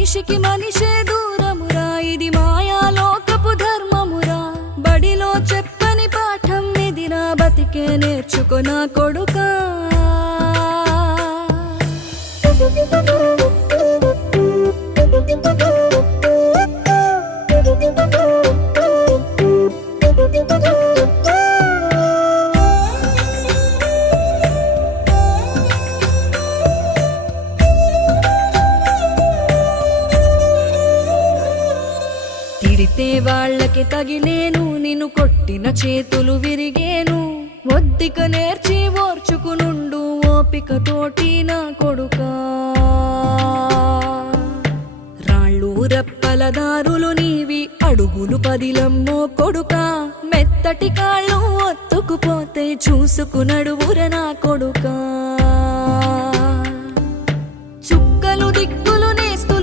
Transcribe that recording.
మనిషికి మనిషే దూరమురా, ఇది మాయాలోకపు ధర్మమురా. బడిలో చెప్పని పాఠం ఇదిరా, బతికే నేర్చుకో నా కొడుకా. తిడితే వాళ్ళకి తగిలేను, నిన్ను కొట్టిన చేతులు విరిగేను. ఒద్దిక నేర్చి ఓర్చుకునుండు ఓపికతోటి నా కొడుకా. రాళ్ళు రప్పల దారులు నీవి, అడుగులు పదిలమ్మో కొడుకా. మెత్తటి కాళ్ళు ఒత్తుకుపోతే చూసుకునడువుర నా కొడుకా.